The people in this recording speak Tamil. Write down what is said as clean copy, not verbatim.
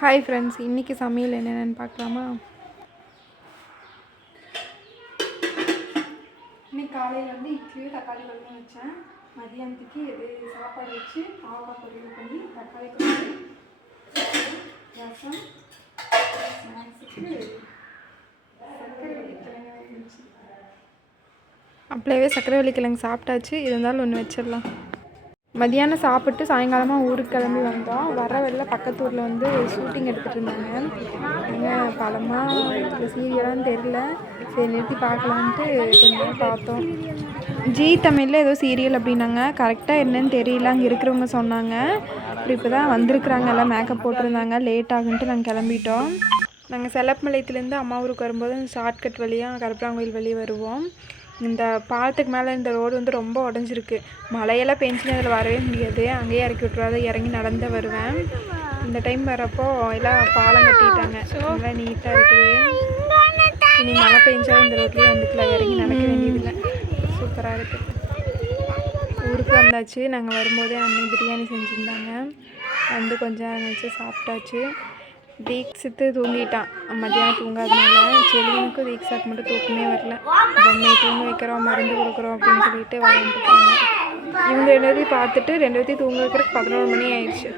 ஹாய் ஃப்ரெண்ட்ஸ், இன்றைக்கி சமையல் என்னென்னு பார்க்கலாமா? இன்னைக்கு காலையில் வந்து இட்லியும் தக்காளி குழம்பும் வச்சேன். மதியானத்துக்கு சாப்பாடு வச்சு பாவக்காய் பொரியல் பண்ணி தக்காளி குழம்பு ரசம் ஸ்நாக்ஸுக்கு அப்படியே சக்கரை கிழங்கு சாப்பிட்டாச்சு. இருந்தாலும் ஒன்று வச்சிடலாம். மதியானம் சாப்பிட்டு சாயங்காலமாக ஊருக்கு கிளம்பி வந்தோம். வர வழில பக்கத்து ஊரில் வந்து ஷூட்டிங் எடுத்துகிட்டு இருந்தாங்க. எங்கள் படமாக இல்லை சீரியலான்னு தெரில, சரி நிறுத்தி பார்க்கலான்ட்டு கொஞ்சம் பார்த்தோம். ஜி தமிழில் ஏதோ சீரியல் அப்படின்னாங்க, கரெக்டாக என்னன்னு தெரியல. அங்கே இருக்கிறவங்க சொன்னாங்க. அப்புறம் இப்போ தான் வந்திருக்குறாங்க, எல்லாம் மேக்கப் போட்டிருந்தாங்க. லேட் ஆகுன்ட்டு நாங்கள் கிளம்பிட்டோம். நாங்கள் செல்லப்பமலையத்துலேருந்து அம்மா ஊருக்கு வரும்போது ஷார்ட்கட் வழியாக கருப்பராங்கோயில் வழியே வருவோம். இந்த பாலத்துக்கு மேலே இந்த ரோடு வந்து ரொம்ப உடஞ்சிருக்கு. மழையெல்லாம் பெஞ்சுன்னு அதில் வரவே முடியாது. அங்கேயே இறக்கி விட்டுருவாத, இறங்கி நடந்து வருவேன். இந்த டைம் வரப்போ எல்லாம் பாலம் கட்டிட்டாங்க, நல்லா நீட்டாக இருக்குது. இனி மழை பெஞ்சாலும் இந்த ரோட்லேயே வந்துக்கலாம், இறங்கி நடக்க வேண்டியதில்லை. சூப்பராக இருக்குது. ஊருக்கு வந்தாச்சு. நாங்கள் வரும்போதே அன்னைக்கு பிரியாணி செஞ்சுருந்தாங்க. வந்து கொஞ்சம் நினச்சி சாப்பிட்டாச்சு. தீக்ஷித்து தூங்கிட்டான். மத்தியானம் தூங்காதனால செல்வனுக்கும் தீக்ஷாக்கு மட்டும் தூக்கமே வரல. பொம்மையை தூங்க வைக்கிறோம், மருந்து கொடுக்குறோம் அப்படின்னு சொல்லிட்டு விளையாண்டுருக்காங்க. இவங்க 2 பேரையும் பார்த்துட்டு 2 பேரையும் தூங்க வைக்கிறதுக்கு 11 மணி ஆயிடுச்சு.